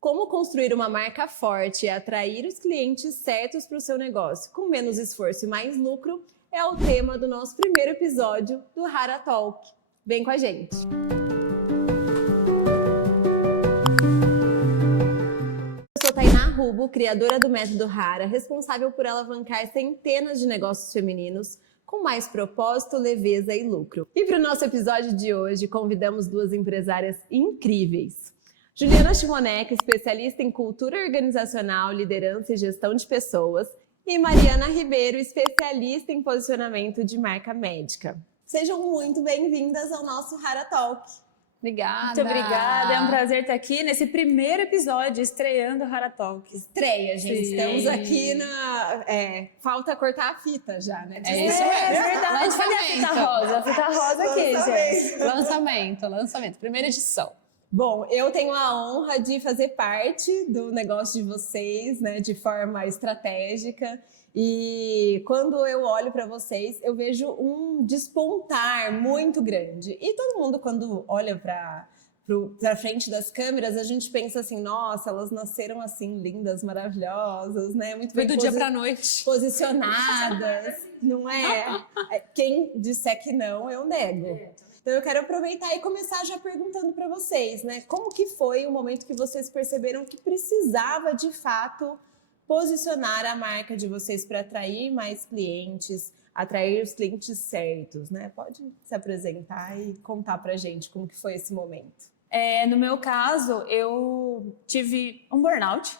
Como construir uma marca forte e atrair os clientes certos para o seu negócio, com menos esforço e mais lucro, é o tema do nosso primeiro episódio do Hara Talk. Vem com a gente! Eu sou Tainá Rubo, criadora do Método Hara, responsável por alavancar centenas de negócios femininos com mais propósito, leveza e lucro. E para o nosso episódio de hoje, convidamos duas empresárias incríveis. Juliana Chimonek, especialista em cultura organizacional, liderança e gestão de pessoas, e Mariana Ribeiro, especialista em posicionamento de marca médica. Sejam muito bem-vindas ao nosso Hara Talk. Obrigada. Muito obrigada, é um prazer estar aqui nesse primeiro episódio, estreando o Hara Talk. Estreia, gente. Sim. Estamos aqui na... falta cortar a fita já, né? É isso mesmo. É verdade, cadê a fita rosa? A fita rosa aqui, gente. Lançamento, primeira edição. Bom, eu tenho a honra de fazer parte do negócio de vocês, né, de forma estratégica. E quando eu olho para vocês, eu vejo um despontar muito grande. E todo mundo, quando olha para frente das câmeras, a gente pensa assim, nossa, elas nasceram assim, lindas, maravilhosas, né? Muito Foi bem do dia para noite. Posicionadas, não é? Quem disser que não, eu nego. Então eu quero aproveitar e começar já perguntando para vocês, né? Como que foi o momento que vocês perceberam que precisava, de fato, posicionar a marca de vocês para atrair mais clientes, atrair os clientes certos, né? Pode se apresentar e contar pra gente como que foi esse momento. No meu caso, eu tive um burnout,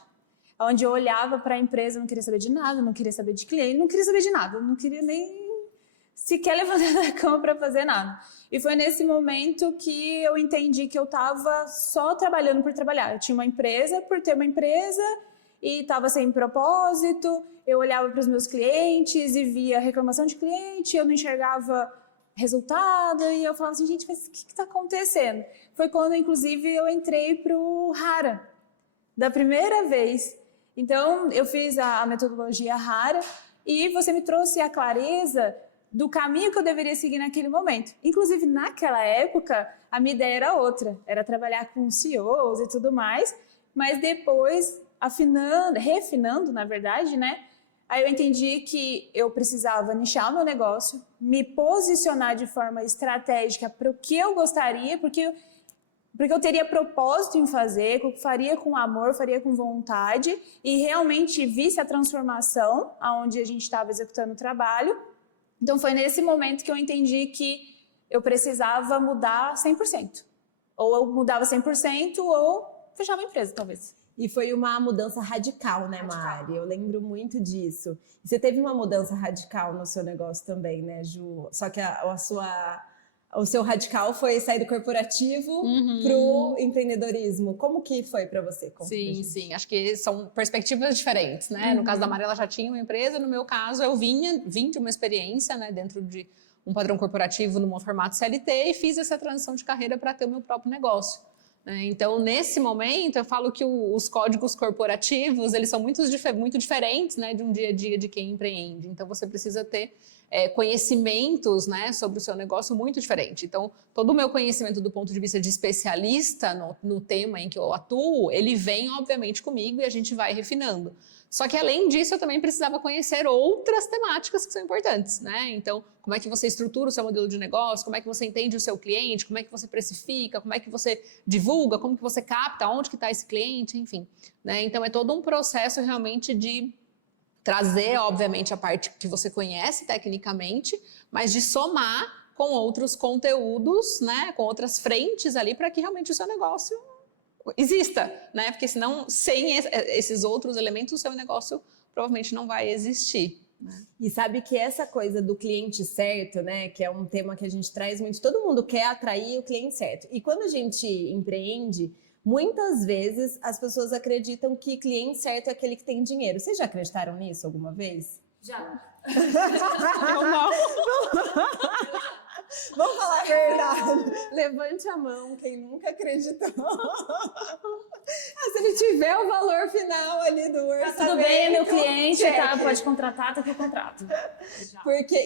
onde eu olhava para a empresa, não queria saber de nada, não queria saber de cliente, não queria saber de nada, não queria nem sequer levantar da cama para fazer nada. E foi nesse momento que eu entendi que eu estava só trabalhando por trabalhar. Eu tinha uma empresa por ter uma empresa e estava sem propósito. Eu olhava para os meus clientes e via reclamação de cliente, eu não enxergava resultado e eu falava assim, gente, mas o que está acontecendo? Foi quando, inclusive, eu entrei para o Hara, da primeira vez. Então, eu fiz a metodologia Hara e você me trouxe a clareza do caminho que eu deveria seguir naquele momento. Inclusive, naquela época, a minha ideia era outra, era trabalhar com CEOs e tudo mais, mas depois, refinando, na verdade, né? Aí eu entendi que eu precisava nichar o meu negócio, me posicionar de forma estratégica para o que eu gostaria, porque eu teria propósito em fazer, que eu faria com amor, faria com vontade, e realmente visse a transformação aonde a gente estava executando o trabalho. Então foi nesse momento que eu entendi que eu precisava mudar 100%. Ou eu mudava 100% ou fechava a empresa, talvez. E foi uma mudança radical, né, Mari? Eu lembro muito disso. E você teve uma mudança radical no seu negócio também, né, Ju? Só que o seu radical foi sair do corporativo pro empreendedorismo. Como que foi para você? Sim. Acho que são perspectivas diferentes, né? No caso da Mari, ela já tinha uma empresa. No meu caso, eu vim de uma experiência, né, dentro de um padrão corporativo num formato CLT e fiz essa transição de carreira para ter o meu próprio negócio. Então, nesse momento, eu falo que os códigos corporativos, eles são muito diferentes, né, de um dia a dia de quem empreende. Então, você precisa ter conhecimentos, né, sobre o seu negócio muito diferente. Então, todo o meu conhecimento do ponto de vista de especialista no tema em que eu atuo, ele vem, obviamente, comigo e a gente vai refinando. Só que, além disso, eu também precisava conhecer outras temáticas que são importantes, né? Então, como é que você estrutura o seu modelo de negócio, como é que você entende o seu cliente, como é que você precifica, como é que você divulga, como que você capta, onde que está esse cliente, enfim. Né? Então, é todo um processo realmente de trazer, obviamente, a parte que você conhece tecnicamente, mas de somar com outros conteúdos, né? Com outras frentes ali, para que realmente o seu negócio exista, né? Porque senão, sem esses outros elementos, o seu negócio provavelmente não vai existir. Né? E sabe que essa coisa do cliente certo, né? Que é um tema que a gente traz muito, todo mundo quer atrair o cliente certo. E quando a gente empreende, muitas vezes as pessoas acreditam que cliente certo é aquele que tem dinheiro. Vocês já acreditaram nisso alguma vez? Já. Eu não. Vamos falar a verdade. Levante a mão quem nunca acreditou. Se ele tiver o valor final ali do orçamento... Tá tudo bem, é meu cliente, tá? Pode contratar, tá aqui o contrato.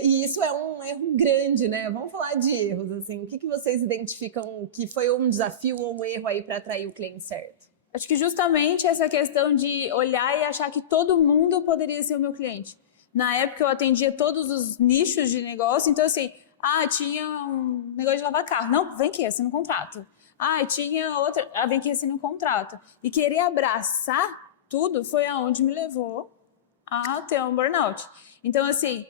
E isso é um erro grande, né? Vamos falar de erros, assim. O que vocês identificam que foi um desafio ou um erro aí para atrair o cliente certo? Acho que justamente essa questão de olhar e achar que todo mundo poderia ser o meu cliente. Na época eu atendia todos os nichos de negócio, então assim, tinha um negócio de lavar carro. Não, vem aqui, assina um contrato. Tinha outra, vem aqui, assina um contrato. E querer abraçar tudo foi aonde me levou a ter um burnout. Então assim,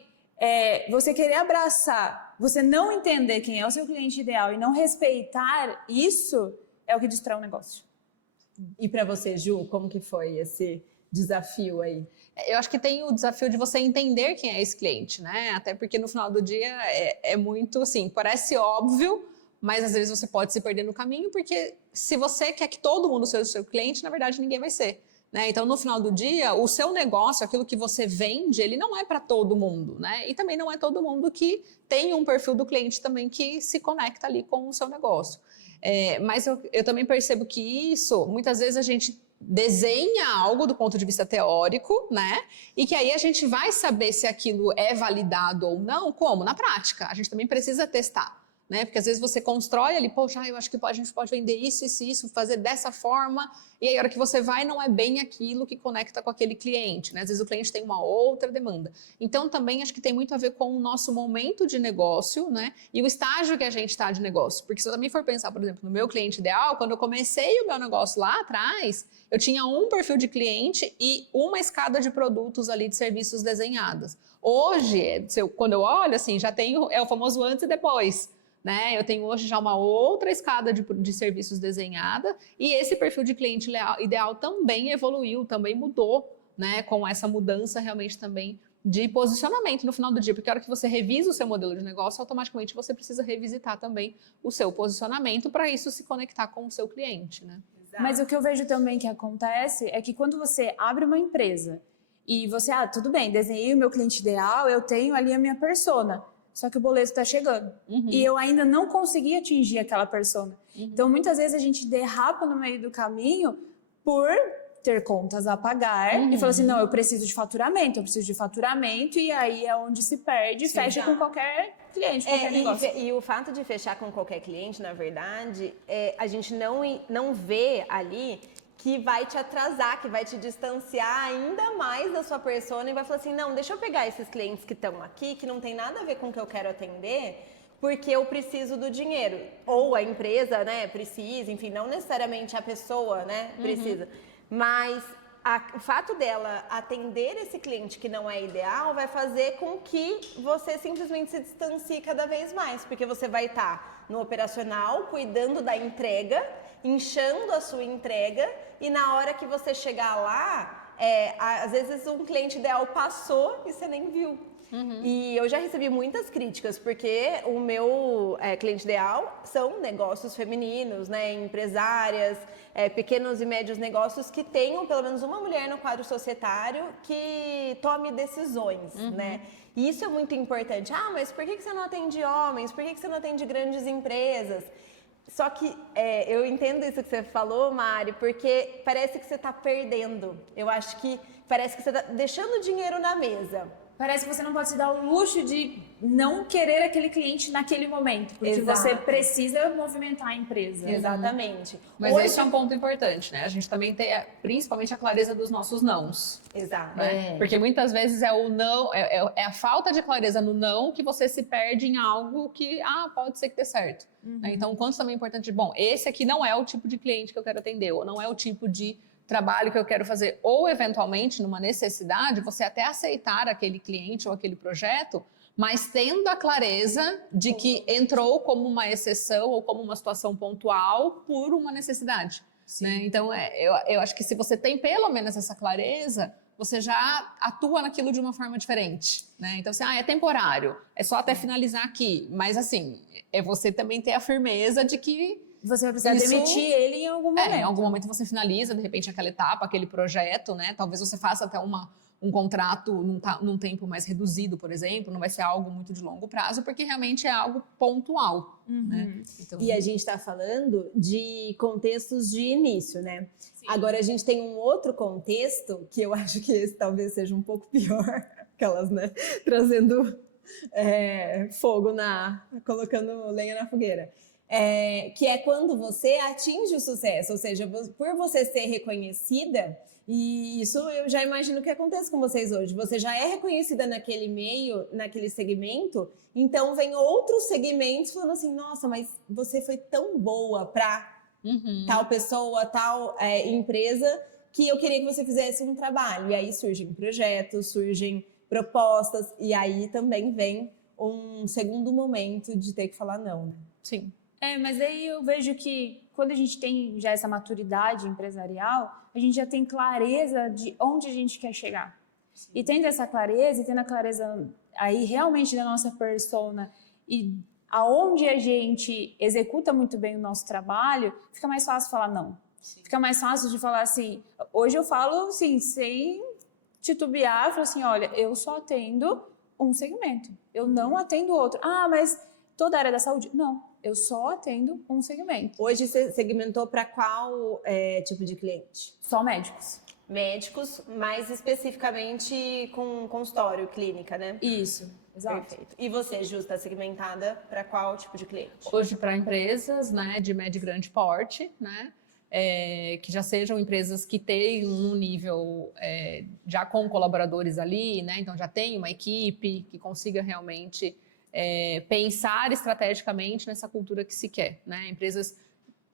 você querer abraçar, você não entender quem é o seu cliente ideal e não respeitar isso é o que destrói o negócio. E para você, Ju, como que foi esse desafio aí? Eu acho que tem o desafio de você entender quem é esse cliente, né? Até porque no final do dia é muito assim, parece óbvio, mas às vezes você pode se perder no caminho, porque se você quer que todo mundo seja o seu cliente, na verdade ninguém vai ser. Né? Então, no final do dia, o seu negócio, aquilo que você vende, ele não é para todo mundo, né? E também não é todo mundo que tem um perfil do cliente também que se conecta ali com o seu negócio. Mas eu também percebo que isso, muitas vezes a gente desenha algo do ponto de vista teórico, né? E que aí a gente vai saber se aquilo é validado ou não, como? Na prática. A gente também precisa testar. Né? Porque às vezes você constrói ali, poxa, eu acho que a gente pode vender isso, fazer dessa forma, e aí a hora que você vai não é bem aquilo que conecta com aquele cliente, né? Às vezes o cliente tem uma outra demanda. Então também acho que tem muito a ver com o nosso momento de negócio, né? E o estágio que a gente está de negócio. Porque se eu também for pensar, por exemplo, no meu cliente ideal, quando eu comecei o meu negócio lá atrás, eu tinha um perfil de cliente e uma escada de produtos ali de serviços desenhadas. Hoje, quando eu olho assim, já tenho, é o famoso antes e depois. Né? Eu tenho hoje já uma outra escada de serviços desenhada e esse perfil de cliente ideal também evoluiu, também mudou, né? Com essa mudança realmente também de posicionamento no final do dia, porque a hora que você revisa o seu modelo de negócio, automaticamente você precisa revisitar também o seu posicionamento para isso se conectar com o seu cliente, né? Mas o que eu vejo também que acontece é que quando você abre uma empresa e você, tudo bem, desenhei o meu cliente ideal, eu tenho ali a minha persona. Só que o boleto está chegando. E eu ainda não consegui atingir aquela persona. Então, muitas vezes a gente derrapa no meio do caminho por ter contas a pagar e fala assim, não, eu preciso de faturamento, e aí é onde se perde e fecha com qualquer cliente, qualquer negócio. E o fato de fechar com qualquer cliente, na verdade, a gente não vê ali que vai te atrasar, que vai te distanciar ainda mais da sua persona e vai falar assim, não, deixa eu pegar esses clientes que estão aqui, que não tem nada a ver com o que eu quero atender, porque eu preciso do dinheiro. Ou a empresa, né, precisa, enfim, não necessariamente a pessoa, né, precisa. Mas o fato dela atender esse cliente que não é ideal vai fazer com que você simplesmente se distancie cada vez mais, porque você vai estar no operacional, cuidando da entrega, inchando a sua entrega, e na hora que você chegar lá, às vezes um cliente ideal passou e você nem viu. E eu já recebi muitas críticas, porque o meu cliente ideal são negócios femininos, né, empresárias, pequenos e médios negócios que tenham pelo menos uma mulher no quadro societário que tome decisões, né? E isso é muito importante. Mas por que você não atende homens? Por que você não atende grandes empresas? Só que eu entendo isso que você falou, Mari, porque parece que você está perdendo. Eu acho que parece que você está deixando dinheiro na mesa. Parece que você não pode se dar o luxo de não querer aquele cliente naquele momento, porque você precisa movimentar a empresa. Exatamente. Mas esse é um ponto importante, né? A gente também tem principalmente a clareza dos nossos nãos. Exato. Né? Porque muitas vezes é o não, é a falta de clareza no não que você se perde em algo que, pode ser que dê certo. Né? Então, o quanto também é importante, bom, esse aqui não é o tipo de cliente que eu quero atender, ou não é o tipo de trabalho que eu quero fazer, ou eventualmente numa necessidade, você até aceitar aquele cliente ou aquele projeto, mas tendo a clareza de que entrou como uma exceção ou como uma situação pontual por uma necessidade. Né? Então, eu acho que se você tem pelo menos essa clareza, você já atua naquilo de uma forma diferente. Né? Então, assim, é temporário, é só até finalizar aqui. Mas, assim, é você também ter a firmeza de que você vai precisar demitir ele em algum momento. Em algum momento você finaliza, de repente, aquela etapa, aquele projeto, né? Talvez você faça até um contrato num tempo mais reduzido, por exemplo, não vai ser algo muito de longo prazo, porque realmente é algo pontual. Né? Então, e a gente está falando de contextos de início, né? Sim. Agora a gente tem um outro contexto, que eu acho que esse talvez seja um pouco pior, aquelas, né? Trazendo fogo colocando lenha na fogueira. que é quando você atinge o sucesso, ou seja, por você ser reconhecida, e isso eu já imagino que acontece com vocês hoje, você já é reconhecida naquele meio, naquele segmento, então vem outros segmentos falando assim, nossa, mas você foi tão boa para tal pessoa, tal empresa, que eu queria que você fizesse um trabalho. E aí surgem projetos, surgem propostas, e aí também vem um segundo momento de ter que falar não, né? Sim. Mas aí eu vejo que quando a gente tem já essa maturidade empresarial, a gente já tem clareza de onde a gente quer chegar. Sim. E tendo essa clareza, e tendo a clareza aí realmente da nossa persona e aonde a gente executa muito bem o nosso trabalho, fica mais fácil falar não. Sim. Fica mais fácil de falar assim, hoje eu falo assim, sem titubear, eu falo assim, olha, eu só atendo um segmento, eu não atendo outro. Ah, mas toda a área da saúde? Não, eu só atendo um segmento. Hoje você segmentou para qual tipo de cliente? Só médicos. Médicos, mais especificamente com consultório, clínica, né? Isso, exato. Perfeito. E você, Ju, está segmentada para qual tipo de cliente? Hoje para empresas, né, de médio e grande porte, né, que já sejam empresas que tenham um nível já com colaboradores ali, né, então já tem uma equipe que consiga realmente pensar estrategicamente nessa cultura que se quer, né? Empresas,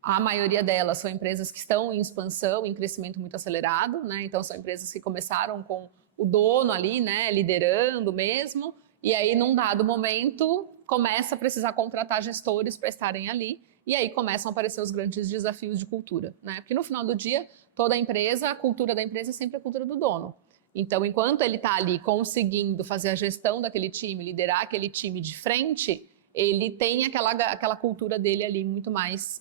a maioria delas são empresas que estão em expansão, em crescimento muito acelerado, né? Então são empresas que começaram com o dono ali, né, liderando mesmo, e aí num dado momento começa a precisar contratar gestores para estarem ali, e aí começam a aparecer os grandes desafios de cultura, né? Porque no final do dia, toda empresa, a cultura da empresa é sempre a cultura do dono. Então, enquanto ele está ali conseguindo fazer a gestão daquele time, liderar aquele time de frente, ele tem aquela cultura dele ali muito mais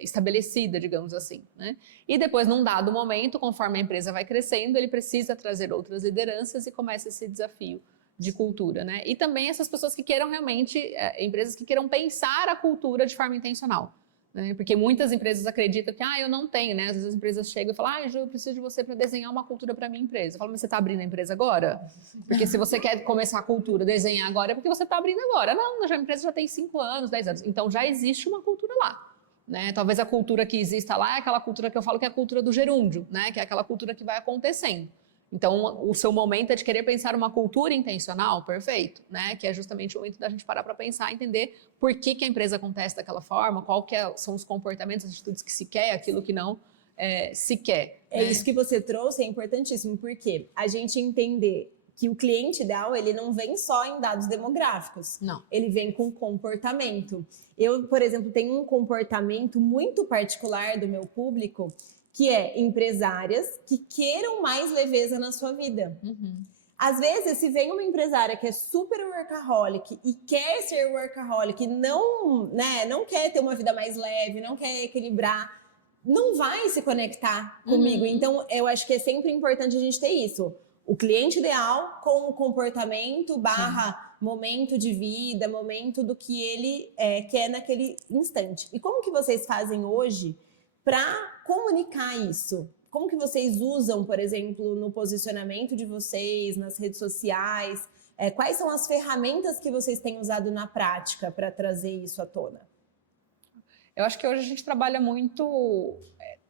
estabelecida, digamos assim, né? E depois, num dado momento, conforme a empresa vai crescendo, ele precisa trazer outras lideranças e começa esse desafio de cultura, né? E também essas pessoas que queiram realmente, empresas que queiram pensar a cultura de forma intencional. Né? Porque muitas empresas acreditam que eu não tenho, né? Às vezes as empresas chegam e falam, Ju, eu preciso de você para desenhar uma cultura para minha empresa. Eu falo, mas você está abrindo a empresa agora? Porque se você quer começar a cultura, desenhar agora, é porque você está abrindo agora. Não, a empresa já tem 5 anos, 10 anos. Então já existe uma cultura lá. Né? Talvez a cultura que exista lá é aquela cultura que eu falo que é a cultura do gerúndio, né? Que é aquela cultura que vai acontecendo. Então, o seu momento é de querer pensar uma cultura intencional, perfeito, né? Que é justamente o momento da gente parar para pensar, entender por que a empresa acontece daquela forma, qual são os comportamentos, as atitudes que se quer, aquilo que não se quer. É isso que você trouxe, é importantíssimo, porque a gente entender que o cliente ideal, ele não vem só em dados demográficos. Não. Ele vem com comportamento. Eu, por exemplo, tenho um comportamento muito particular do meu público, que é empresárias que queiram mais leveza na sua vida. Às vezes, se vem uma empresária que é super workaholic e quer ser workaholic, não quer ter uma vida mais leve, não quer equilibrar, não vai se conectar comigo. Então, eu acho que é sempre importante a gente ter isso. O cliente ideal com o comportamento / momento de vida, momento do que ele quer naquele instante. E como que vocês fazem hoje para comunicar isso? Como que vocês usam, por exemplo, no posicionamento de vocês, nas redes sociais? Quais são as ferramentas que vocês têm usado na prática para trazer isso à tona? Eu acho que hoje a gente trabalha muito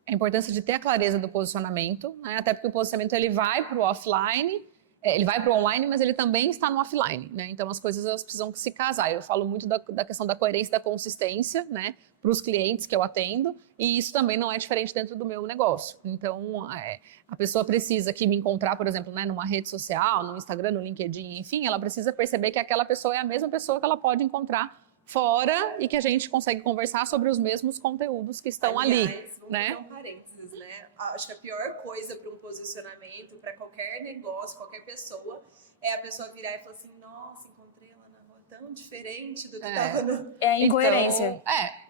a importância de ter a clareza do posicionamento, né? Até porque o posicionamento ele vai para o offline, ele vai para o online, mas ele também está no offline, né? Então as coisas elas precisam se casar. Eu falo muito da questão da coerência, da consistência, né? Para os clientes que eu atendo, e isso também não é diferente dentro do meu negócio. Então, a pessoa precisa que me encontrar, por exemplo, né, numa rede social, no Instagram, no LinkedIn, enfim, ela precisa perceber que aquela pessoa é a mesma pessoa que ela pode encontrar fora e que a gente consegue conversar sobre os mesmos conteúdos que estão ali, né? Vamos dar um parênteses, né? Acho que a pior coisa para um posicionamento, para qualquer negócio, qualquer pessoa, é a pessoa virar e falar assim, nossa, encontrei ela na rua tão diferente do que estava no... É a incoerência.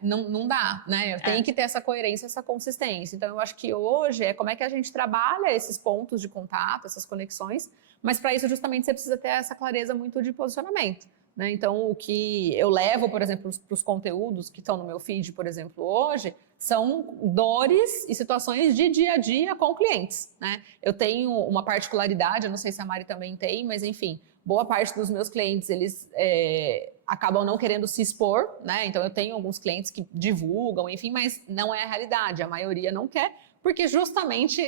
Então, não dá, né? Tem que ter essa coerência, essa consistência. Então, eu acho que hoje como é que a gente trabalha esses pontos de contato, essas conexões, mas para isso justamente você precisa ter essa clareza muito de posicionamento. Né? Então, o que eu levo, por exemplo, para os conteúdos que estão no meu feed, por exemplo, hoje, são dores e situações de dia a dia com clientes. Né? Eu tenho uma particularidade, eu não sei se a Mari também tem, mas enfim, boa parte dos meus clientes, eles acabam não querendo se expor, né? Então eu tenho alguns clientes que divulgam, enfim, mas não é a realidade, a maioria não quer, porque justamente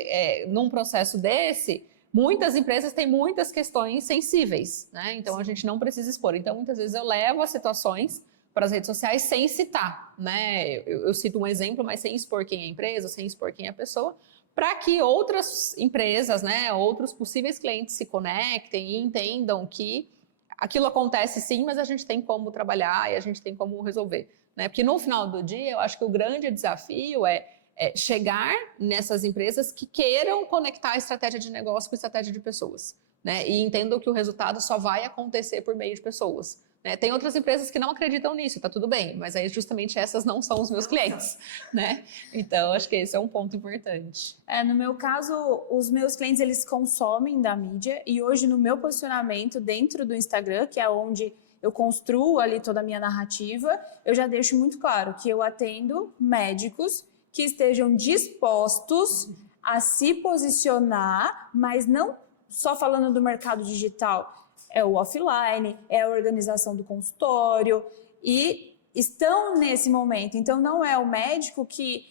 num processo desse, muitas empresas têm muitas questões sensíveis, né? Então a gente não precisa expor. Então muitas vezes eu levo as situações para as redes sociais sem citar, né? Eu cito um exemplo, mas sem expor quem é a empresa, sem expor quem é a pessoa, para que outras empresas, né, outros possíveis clientes se conectem e entendam que aquilo acontece sim, mas a gente tem como trabalhar e a gente tem como resolver, né? Porque no final do dia, eu acho que o grande desafio é chegar nessas empresas que queiram conectar a estratégia de negócio com a estratégia de pessoas, né? E entendam que o resultado só vai acontecer por meio de pessoas. Né? Tem outras empresas que não acreditam nisso, tá tudo bem, mas aí justamente essas não são os meus clientes, né? Então, acho que esse é um ponto importante. No meu caso, os meus clientes, eles consomem da mídia e hoje no meu posicionamento dentro do Instagram, que é onde eu construo ali toda a minha narrativa, eu já deixo muito claro que eu atendo médicos que estejam dispostos a se posicionar, mas não só falando do mercado digital, é o offline, é a organização do consultório e estão nesse momento. Então, não é o médico que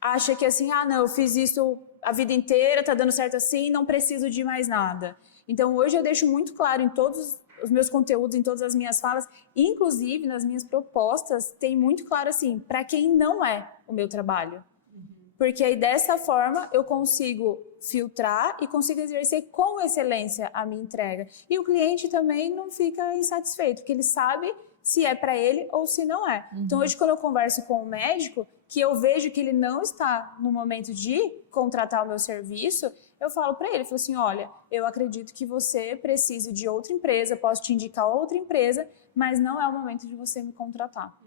acha que assim, não, eu fiz isso a vida inteira, tá dando certo assim, não preciso de mais nada. Então, hoje eu deixo muito claro em todos os meus conteúdos, em todas as minhas falas, inclusive nas minhas propostas, tem muito claro assim, para quem não é o meu trabalho. Porque aí dessa forma eu consigo filtrar e consigo exercer com excelência a minha entrega. E o cliente também não fica insatisfeito, porque ele sabe se é para ele ou se não é. Então hoje quando eu converso com o médico, que eu vejo que ele não está no momento de contratar o meu serviço, eu falo para ele, falo assim, olha, eu acredito que você precise de outra empresa, posso te indicar outra empresa, mas não é o momento de você me contratar.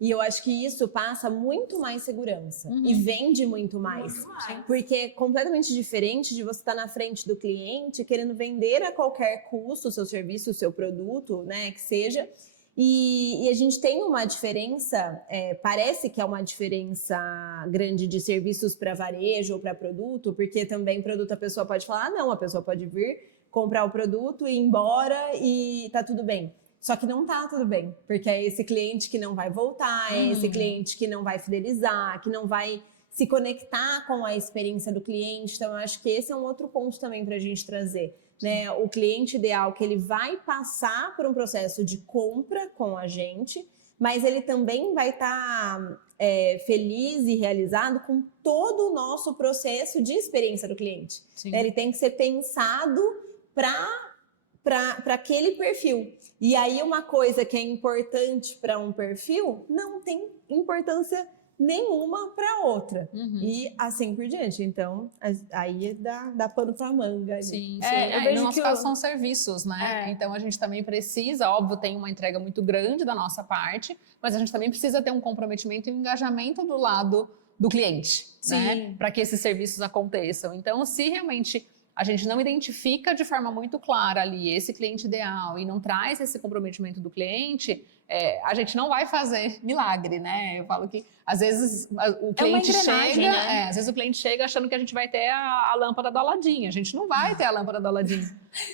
E eu acho que isso passa muito mais segurança e vende muito mais. Porque é completamente diferente de você estar na frente do cliente querendo vender a qualquer custo o seu serviço, o seu produto, né, que seja. E a gente tem uma diferença, parece que é uma diferença grande de serviços para varejo ou para produto, porque também produto a pessoa pode falar, não, a pessoa pode vir, comprar o produto e ir embora e tá tudo bem. Só que não tá tudo bem, porque é esse cliente que não vai voltar, é esse cliente que não vai fidelizar, que não vai se conectar com a experiência do cliente. Então, eu acho que esse é um outro ponto também para a gente trazer. Né? O cliente ideal que ele vai passar por um processo de compra com a gente, mas ele também vai estar feliz e realizado com todo o nosso processo de experiência do cliente. Ele tem que ser pensado para aquele perfil. E aí uma coisa que é importante para um perfil não tem importância nenhuma para outra. E assim por diante. Então, aí dá pano para manga. Sim, sim. Eu vejo no nosso que caso são serviços, né? Então a gente também precisa, óbvio, tem uma entrega muito grande da nossa parte, mas a gente também precisa ter um comprometimento e um engajamento do lado do cliente, né? Para que esses serviços aconteçam. Então, se realmente a gente não identifica de forma muito clara ali esse cliente ideal e não traz esse comprometimento do cliente, a gente não vai fazer milagre, né? Eu falo que às vezes o cliente chega, né? às vezes o cliente chega achando que a gente vai ter a lâmpada do Aladim. A gente não vai ter a lâmpada do Aladim,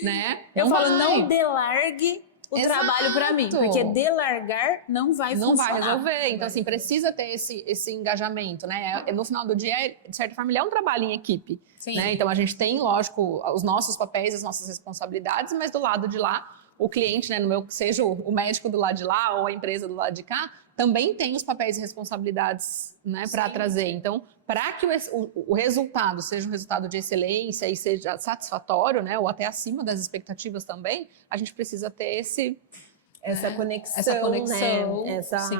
né? Eu falo, não delargue o trabalho para mim, porque delargar não vai funcionar. Não vai resolver. Então, assim, precisa ter esse engajamento, né? No final do dia, de certa forma, ele é um trabalho em equipe. Né? Então, a gente tem, lógico, os nossos papéis, as nossas responsabilidades, mas do lado de lá, o cliente, né, seja o médico do lado de lá ou a empresa do lado de cá, também tem os papéis e responsabilidades, né, para trazer. Então, para que o resultado seja um resultado de excelência e seja satisfatório, né, ou até acima das expectativas também, a gente precisa ter essa conexão, né? Sim.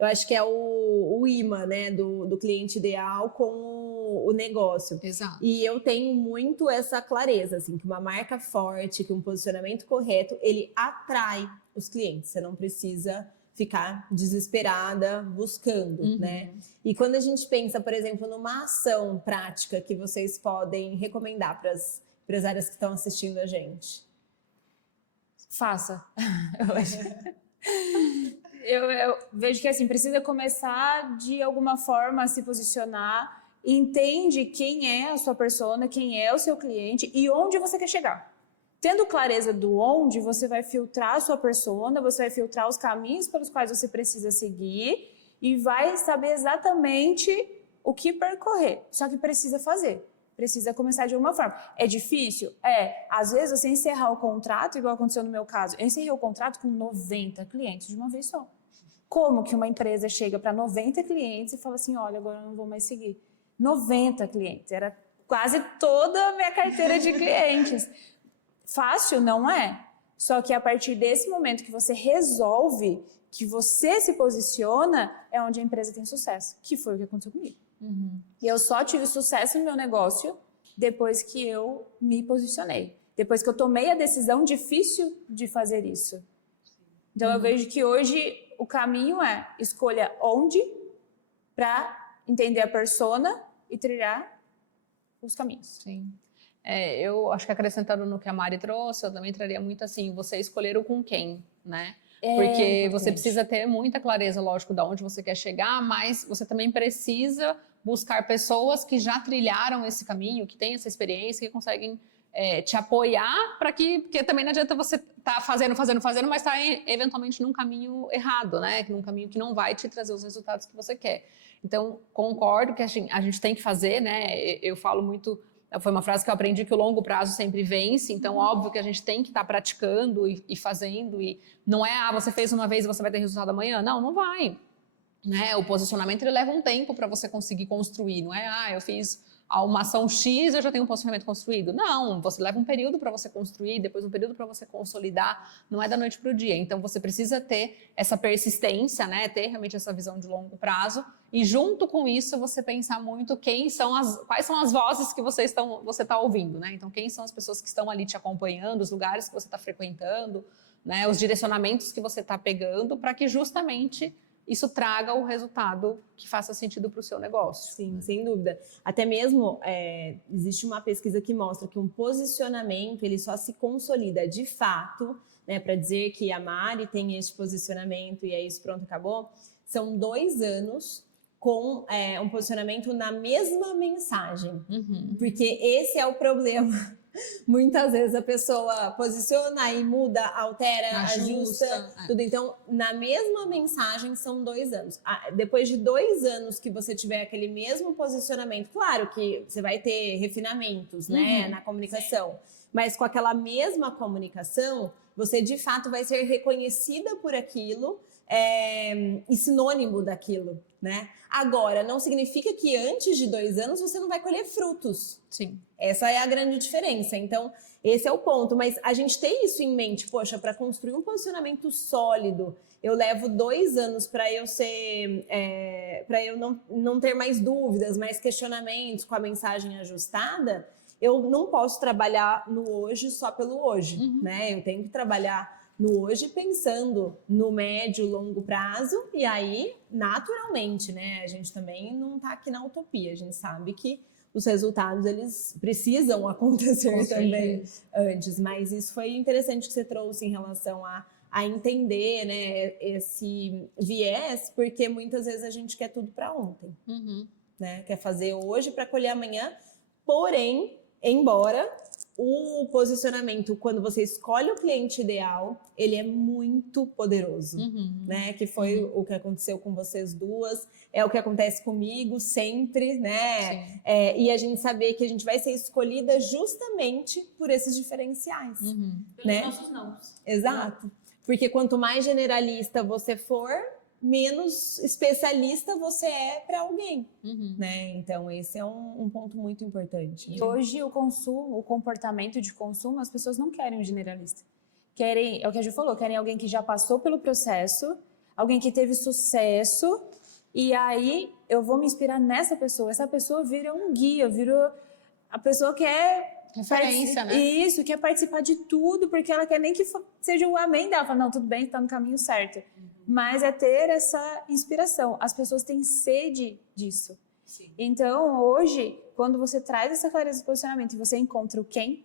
Eu acho que é o imã, né, do cliente ideal com o negócio. Exato. E eu tenho muito essa clareza, assim, que uma marca forte, que um posicionamento correto, ele atrai os clientes. Você não precisa ficar desesperada buscando, né? E quando a gente pensa, por exemplo, numa ação prática que vocês podem recomendar para as empresárias que estão assistindo a gente. Faça. Eu vejo que assim, precisa começar de alguma forma a se posicionar, entende quem é a sua persona, quem é o seu cliente e onde você quer chegar. Tendo clareza do onde, você vai filtrar a sua persona, você vai filtrar os caminhos pelos quais você precisa seguir e vai saber exatamente o que percorrer. Só que precisa fazer. Precisa começar de alguma forma. É difícil? É. Às vezes, você encerrar o contrato, igual aconteceu no meu caso. Eu encerrei o contrato com 90 clientes de uma vez só. Como que uma empresa chega para 90 clientes e fala assim, olha, agora eu não vou mais seguir? 90 clientes. Era quase toda a minha carteira de clientes. Fácil? Não é. Só que a partir desse momento que você resolve, que você se posiciona, é onde a empresa tem sucesso. Que foi o que aconteceu comigo. E eu só tive sucesso no meu negócio depois que eu me posicionei. Depois que eu tomei a decisão difícil de fazer isso. Então eu vejo que hoje o caminho é escolha onde para entender a persona e trilhar os caminhos. Sim. Eu acho que acrescentando no que a Mari trouxe, eu também traria muito assim, você escolher o com quem, né? Porque você precisa ter muita clareza, lógico, de onde você quer chegar, mas você também precisa buscar pessoas que já trilharam esse caminho, que têm essa experiência, que conseguem te apoiar para porque também não adianta você estar fazendo, mas estar eventualmente num caminho errado, né? Num caminho que não vai te trazer os resultados que você quer. Então, concordo que a gente tem que fazer, né? Eu falo muito, foi uma frase que eu aprendi, que o longo prazo sempre vence, então óbvio que a gente tem que estar praticando e fazendo, e não é, você fez uma vez e você vai ter resultado amanhã. Não vai. Né? O posicionamento ele leva um tempo para você conseguir construir, não é, eu fiz uma ação X, eu já tenho um posicionamento construído. Não, você leva um período para você construir, depois um período para você consolidar, não é da noite para o dia. Então você precisa ter essa persistência, né? Ter realmente essa visão de longo prazo, e junto com isso você pensar muito quais são as vozes que você está ouvindo, né? Então quem são as pessoas que estão ali te acompanhando, os lugares que você está frequentando, né? Os direcionamentos que você está pegando, para que justamente isso traga o resultado que faça sentido para o seu negócio. Sim, sem dúvida. Até mesmo, existe uma pesquisa que mostra que um posicionamento, ele só se consolida de fato, né, para dizer que a Mari tem este posicionamento e é isso, pronto, acabou. São 2 anos com um posicionamento na mesma mensagem. Porque esse é o problema. Muitas vezes a pessoa posiciona e muda, altera, ajusta, tudo. Então, na mesma mensagem são 2 anos. Depois de 2 anos que você tiver aquele mesmo posicionamento, claro que você vai ter refinamentos, né, na comunicação, mas com aquela mesma comunicação, você de fato vai ser reconhecida por aquilo e sinônimo daquilo, né? Agora, não significa que antes de 2 anos você não vai colher frutos. Sim. Essa é a grande diferença. Então, esse é o ponto. Mas a gente tem isso em mente. Poxa, para construir um posicionamento sólido, eu levo 2 anos para eu ser... para eu não ter mais dúvidas, mais questionamentos com a mensagem ajustada. Eu não posso trabalhar no hoje só pelo hoje, né? Eu tenho que trabalhar no hoje pensando no médio e longo prazo, e aí, naturalmente, né? A gente também não está aqui na utopia. A gente sabe que os resultados, eles precisam acontecer também antes. Mas isso foi interessante que você trouxe em relação a entender, né, esse viés, porque muitas vezes a gente quer tudo para ontem. Né? Quer fazer hoje para colher amanhã, porém, embora o posicionamento, quando você escolhe o cliente ideal, ele é muito poderoso, né? Que foi o que aconteceu com vocês duas, é o que acontece comigo sempre, né? E a gente saber que a gente vai ser escolhida justamente por esses diferenciais, né? Pelos nossos nãos. Exato. Porque quanto mais generalista você for, menos especialista você é para alguém, né? Então esse é um ponto muito importante. E hoje o comportamento de consumo, as pessoas não querem um generalista. Querem, é o que a Ju falou, querem alguém que já passou pelo processo, alguém que teve sucesso, e aí eu vou me inspirar nessa pessoa. Essa pessoa vira um guia, vira a pessoa que é referência, né? Isso, quer participar de tudo, porque ela quer nem que seja um amém dela. Fala, não, tudo bem, tá no caminho certo. Mas é ter essa inspiração. As pessoas têm sede disso. Sim. Então, hoje, quando você traz essa clareza de posicionamento e você encontra o quem,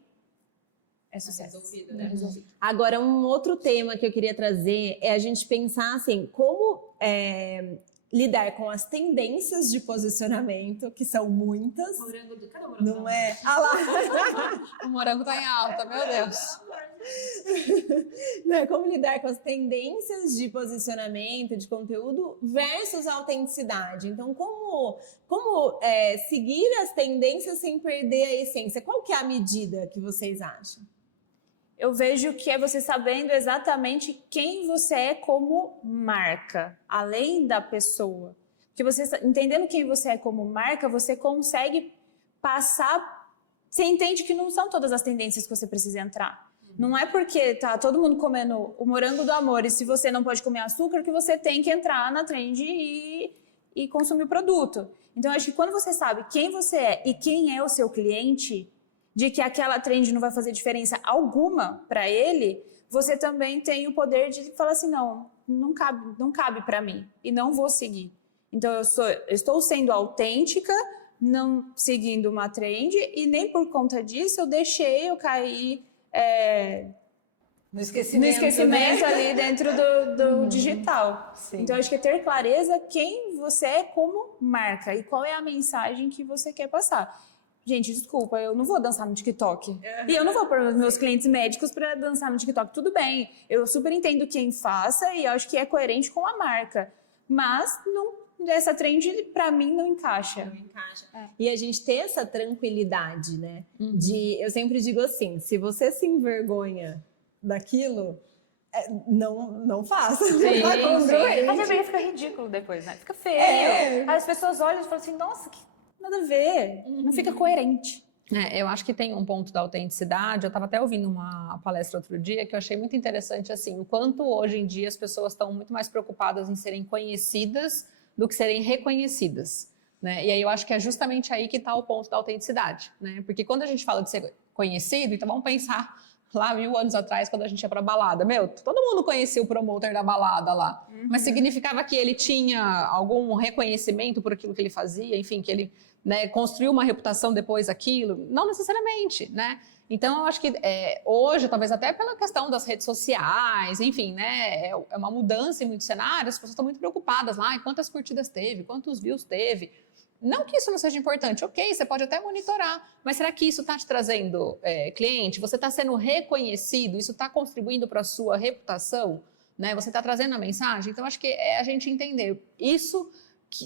é sucesso. Resolvido, né? Agora, um outro tema que eu queria trazer é a gente pensar assim, como lidar com as tendências de posicionamento, que são muitas. Cadê o morango? Não é? Ah lá! O morango tá em alta, meu Deus. Né? Como lidar com as tendências de posicionamento, de conteúdo versus a autenticidade. Então, como seguir as tendências sem perder a essência? Qual que é a medida que vocês acham? Eu vejo que é você sabendo exatamente quem você é como marca, além da pessoa. Porque você entendendo quem você é como marca, você consegue passar. Você entende que não são todas as tendências que você precisa entrar. Não é porque tá todo mundo comendo o morango do amor e se você não pode comer açúcar que você tem que entrar na trend e consumir o produto. Então, eu acho que quando você sabe quem você é e quem é o seu cliente, de que aquela trend não vai fazer diferença alguma para ele, você também tem o poder de falar assim, não cabe para mim e não vou seguir. Então, eu estou sendo autêntica, não seguindo uma trend e nem por conta disso eu caí No no esquecimento, né? ali dentro do digital. Sim. Então, acho que é ter clareza quem você é como marca e qual é a mensagem que você quer passar. Gente, desculpa, eu não vou dançar no TikTok. E eu não vou pôr os meus clientes médicos para dançar no TikTok. Tudo bem, eu super entendo quem faça e acho que é coerente com a marca. Mas essa trend, para mim, não encaixa. Não encaixa. E a gente ter essa tranquilidade, né? Eu sempre digo assim, se você se envergonha daquilo, não faça. Sim, Não é congruente. Mas também fica ridículo depois, né? Fica feio. Aí as pessoas olham e falam assim, nossa, nada a ver. Não fica coerente. Eu acho que tem um ponto da autenticidade. Eu estava até ouvindo uma palestra outro dia que eu achei muito interessante, assim, o quanto hoje em dia as pessoas estão muito mais preocupadas em serem conhecidas do que serem reconhecidas, né? E aí eu acho que é justamente aí que está o ponto da autenticidade, né? Porque quando a gente fala de ser conhecido, então vamos pensar lá 1000 anos atrás, quando a gente ia pra balada. Todo mundo conhecia o promoter da balada lá, mas significava que ele tinha algum reconhecimento por aquilo que ele fazia, enfim, que ele, né, construiu uma reputação depois daquilo? Não necessariamente, né? Então, eu acho que hoje, talvez até pela questão das redes sociais, enfim, né, é uma mudança em muitos cenários, as pessoas estão muito preocupadas lá, quantas curtidas teve, quantos views teve. Não que isso não seja importante, ok, você pode até monitorar, mas será que isso está te trazendo cliente? Você está sendo reconhecido? Isso está contribuindo para a sua reputação? Né? Você está trazendo a mensagem? Então, acho que é a gente entender isso,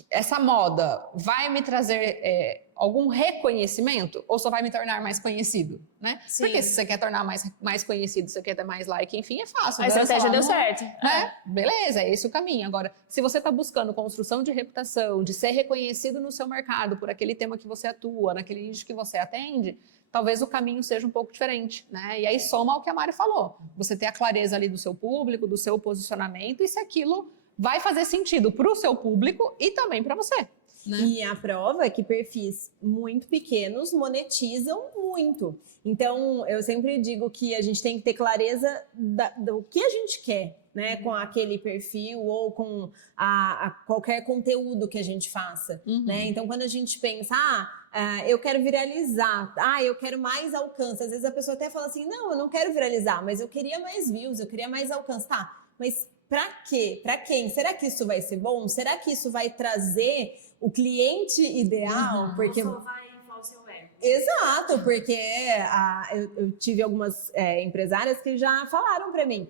essa moda vai me trazer algum reconhecimento ou só vai me tornar mais conhecido, né? Sim. Porque se você quer tornar mais conhecido, se você quer ter mais like, enfim, é fácil. A estratégia deu certo. Né? Beleza, é esse o caminho. Agora, se você está buscando construção de reputação, de ser reconhecido no seu mercado por aquele tema que você atua, naquele nicho que você atende, talvez o caminho seja um pouco diferente, né? E aí soma ao que a Mari falou. Você ter a clareza ali do seu público, do seu posicionamento e se aquilo vai fazer sentido para o seu público e também para você. Né? E a prova é que perfis muito pequenos monetizam muito. Então, eu sempre digo que a gente tem que ter clareza do que a gente quer, né? Com aquele perfil ou com qualquer conteúdo que a gente faça. Né? Então, quando a gente pensa, eu quero viralizar, eu quero mais alcance. Às vezes a pessoa até fala assim, não, eu não quero viralizar, mas eu queria mais views, eu queria mais alcance. Tá, mas para quê? Para quem? Será que isso vai ser bom? Será que isso vai trazer o cliente ideal? Porque Só vai inflar o seu ego. Exato, porque eu tive algumas empresárias que já falaram para mim,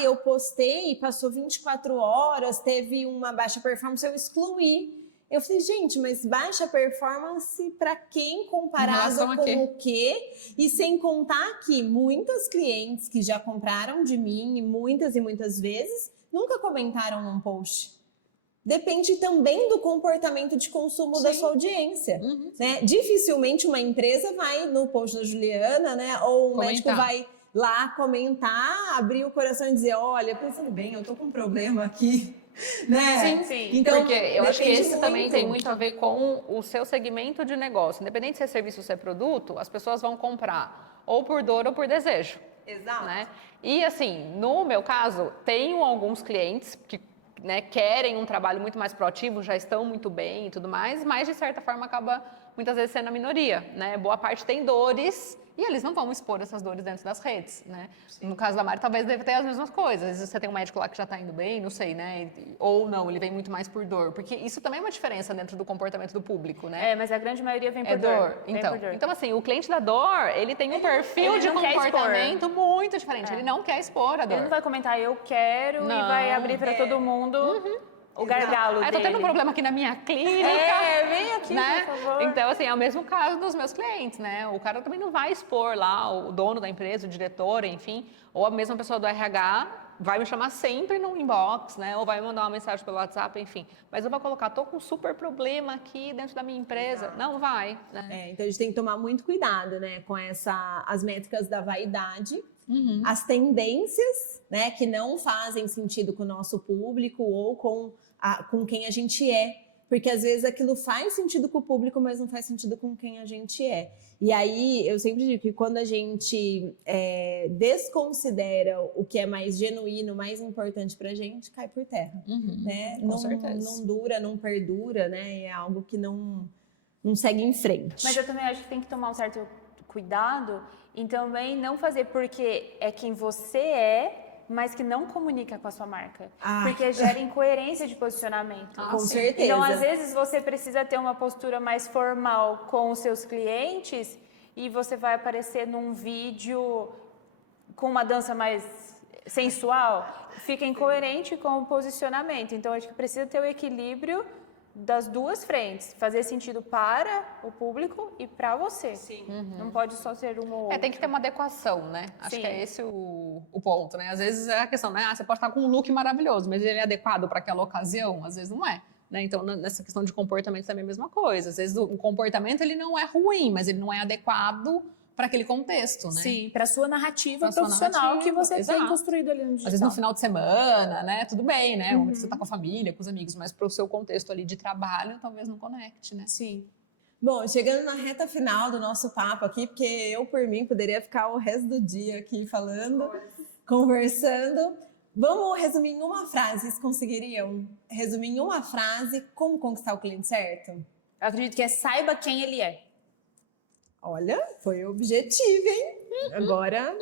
eu postei, passou 24 horas, teve uma baixa performance, eu excluí. Eu falei, gente, mas baixa performance para quem comparado com o quê? E sem contar que muitas clientes que já compraram de mim, e muitas vezes, nunca comentaram num post. Depende também do comportamento de consumo da sua audiência. Né? Dificilmente uma empresa vai no post da Juliana, né? Ou um médico vai lá comentar, abrir o coração e dizer, olha, pensando bem, eu tô com um problema aqui. Né? Sim. Então, porque eu acho que esse também tem muito a ver com o seu segmento de negócio. Independente se é serviço ou se é produto, as pessoas vão comprar ou por dor ou por desejo. Exato. Né? E assim, no meu caso, tenho alguns clientes que querem um trabalho muito mais proativo, já estão muito bem e tudo mais, mas de certa forma acaba muitas vezes sendo a minoria, né? Boa parte tem dores e eles não vão expor essas dores dentro das redes, né? No caso da Mari, talvez deve ter as mesmas coisas. Às vezes você tem um médico lá que já está indo bem, não sei, né? Ou não, ele vem muito mais por dor. Porque isso também é uma diferença dentro do comportamento do público, né? Mas a grande maioria vem por dor. Vem Então, por dor. então, assim, o cliente da dor, ele tem um perfil de não quer comportamento muito diferente. Ele não quer expor a dor. Ele não vai comentar, eu quero, Não. e vai abrir para todo mundo o gargalo Eu tô tendo um problema aqui na minha clínica. Vem aqui, né? por favor. Então, assim, é o mesmo caso dos meus clientes, né? O cara também não vai expor lá o dono da empresa, o diretor, enfim, ou a mesma pessoa do RH vai me chamar sempre no inbox, né? Ou vai me mandar uma mensagem pelo WhatsApp, enfim. Mas eu vou colocar, tô com um super problema aqui dentro da minha empresa. Não vai, né? Então a gente tem que tomar muito cuidado, né, com as métricas da vaidade, as tendências, né, que não fazem sentido com o nosso público ou com quem a gente é. Porque às vezes aquilo faz sentido com o público, mas não faz sentido com quem a gente é. E aí eu sempre digo que quando a gente desconsidera o que é mais genuíno, mais importante pra gente, cai por terra. Né? Com certeza. Não dura, não perdura, né? É algo que não segue em frente. Mas eu também acho que tem que tomar um certo cuidado em também não fazer porque é quem você é, mas que não comunica com a sua marca. Porque gera incoerência de posicionamento. Com certeza. Então, às vezes, você precisa ter uma postura mais formal com os seus clientes e você vai aparecer num vídeo com uma dança mais sensual. Fica incoerente com o posicionamento. Então, acho que precisa ter o equilíbrio das duas frentes, fazer sentido para o público e para você. Sim. Não pode só ser um ou outro. Tem que ter uma adequação, né? Acho Sim. que é esse o ponto, né? Às vezes é a questão, né? Você pode estar com um look maravilhoso, mas ele é adequado para aquela ocasião? Às vezes não é. Né? Então, nessa questão de comportamento também é a mesma coisa. Às vezes o comportamento ele não é ruim, mas ele não é adequado para aquele contexto, né? Sim, para sua narrativa Pra sua profissional narrativa, que você exato. tem construído ali no digital. Às vezes no final de semana, né? Tudo bem, né? Momento que você tá com a família, com os amigos, mas para o seu contexto ali de trabalho, talvez não conecte, né? Sim. Bom, chegando na reta final do nosso papo aqui, porque eu, por mim, poderia ficar o resto do dia aqui falando, conversando. Vamos resumir em uma frase, vocês conseguiriam resumir em uma frase como conquistar o cliente certo? Eu acredito que saiba quem ele é. Olha, foi objetivo, hein? Agora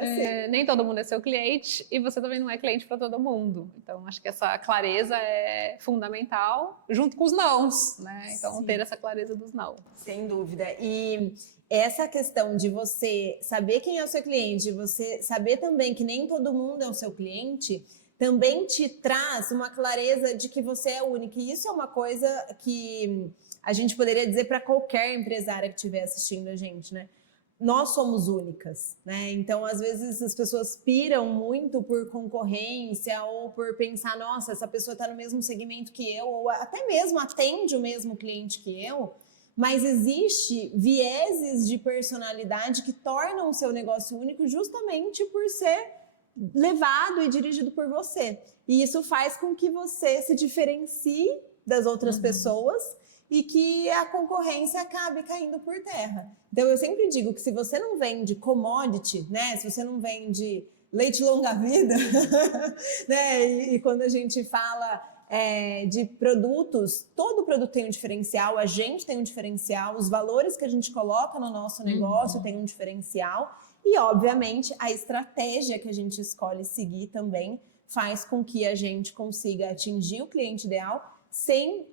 sim. Nem todo mundo é seu cliente e você também não é cliente para todo mundo. Então, acho que essa clareza é fundamental, junto com os nãos, né? Então, Sim. ter essa clareza dos não. Sem dúvida. E essa questão de você saber quem é o seu cliente, você saber também que nem todo mundo é o seu cliente, também te traz uma clareza de que você é única. E isso é uma coisa que a gente poderia dizer para qualquer empresária que estiver assistindo a gente, né? Nós somos únicas, né? Então, às vezes, as pessoas piram muito por concorrência ou por pensar, nossa, essa pessoa está no mesmo segmento que eu, ou até mesmo atende o mesmo cliente que eu, mas existe vieses de personalidade que tornam o seu negócio único justamente por ser levado e dirigido por você. E isso faz com que você se diferencie das outras pessoas e que a concorrência acabe caindo por terra. Então, eu sempre digo que se você não vende commodity, né? Se você não vende leite longa-vida, né? E quando a gente fala de produtos, todo produto tem um diferencial, a gente tem um diferencial, os valores que a gente coloca no nosso negócio tem um diferencial e, obviamente, a estratégia que a gente escolhe seguir também faz com que a gente consiga atingir o cliente ideal sem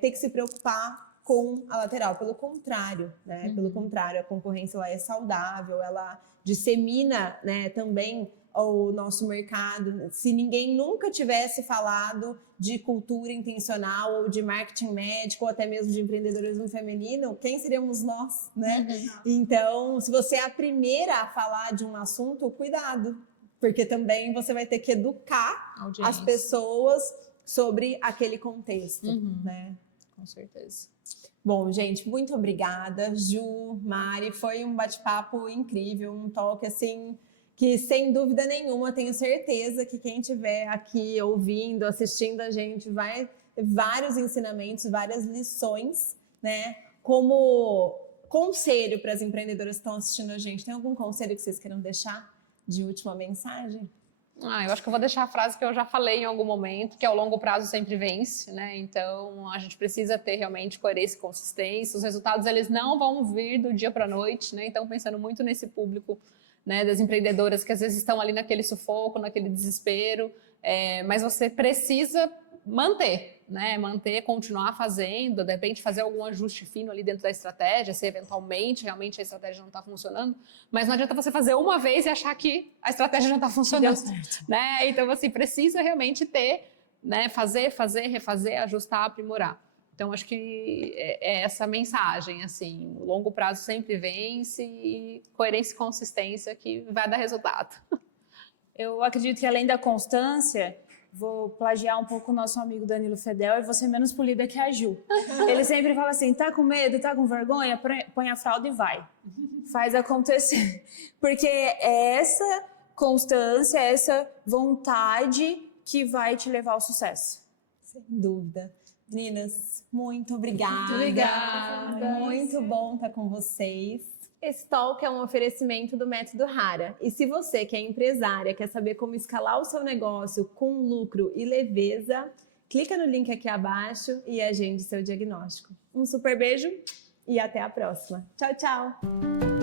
ter que se preocupar com a lateral. Pelo contrário, né? Pelo contrário, a concorrência ela é saudável, ela dissemina, né, também o nosso mercado. Se ninguém nunca tivesse falado de cultura intencional ou de marketing médico ou até mesmo de empreendedorismo feminino, quem seríamos nós, né? Então, se você é a primeira a falar de um assunto, cuidado, porque também você vai ter que educar as pessoas sobre aquele contexto, né? Com certeza. Bom, gente, muito obrigada, Ju, Mari, foi um bate-papo incrível, um toque assim que sem dúvida nenhuma tenho certeza que quem estiver aqui ouvindo, assistindo a gente vai ter vários ensinamentos, várias lições, né? Como conselho para as empreendedoras que estão assistindo a gente, tem algum conselho que vocês queiram deixar de última mensagem? Eu acho que eu vou deixar a frase que eu já falei em algum momento, que é o longo prazo sempre vence, né? Então, a gente precisa ter realmente coerência e consistência. Os resultados, eles não vão vir do dia para a noite, né? Então, pensando muito nesse público, né, das empreendedoras que às vezes estão ali naquele sufoco, naquele desespero, mas você precisa manter, né? Manter, continuar fazendo, de repente fazer algum ajuste fino ali dentro da estratégia, se eventualmente realmente a estratégia não está funcionando, mas não adianta você fazer uma vez e achar que a estratégia não está funcionando, né? Então, assim, precisa realmente ter, né? Fazer, refazer, ajustar, aprimorar. Então, acho que é essa mensagem, assim, o longo prazo sempre vence e coerência e consistência que vai dar resultado. Eu acredito que além da constância, vou plagiar um pouco o nosso amigo Danilo Fedel e vou ser menos polida que a Ju. Ele sempre fala assim, tá com medo, tá com vergonha? Põe a fralda e vai. Faz acontecer. Porque é essa constância, essa vontade que vai te levar ao sucesso. Sem dúvida. Meninas, muito obrigada. Muito obrigada. Muito bom estar com vocês. Esse talk é um oferecimento do Método Hara. E se você que é empresária, quer saber como escalar o seu negócio com lucro e leveza, clica no link aqui abaixo e agende seu diagnóstico. Um super beijo e até a próxima. Tchau, tchau!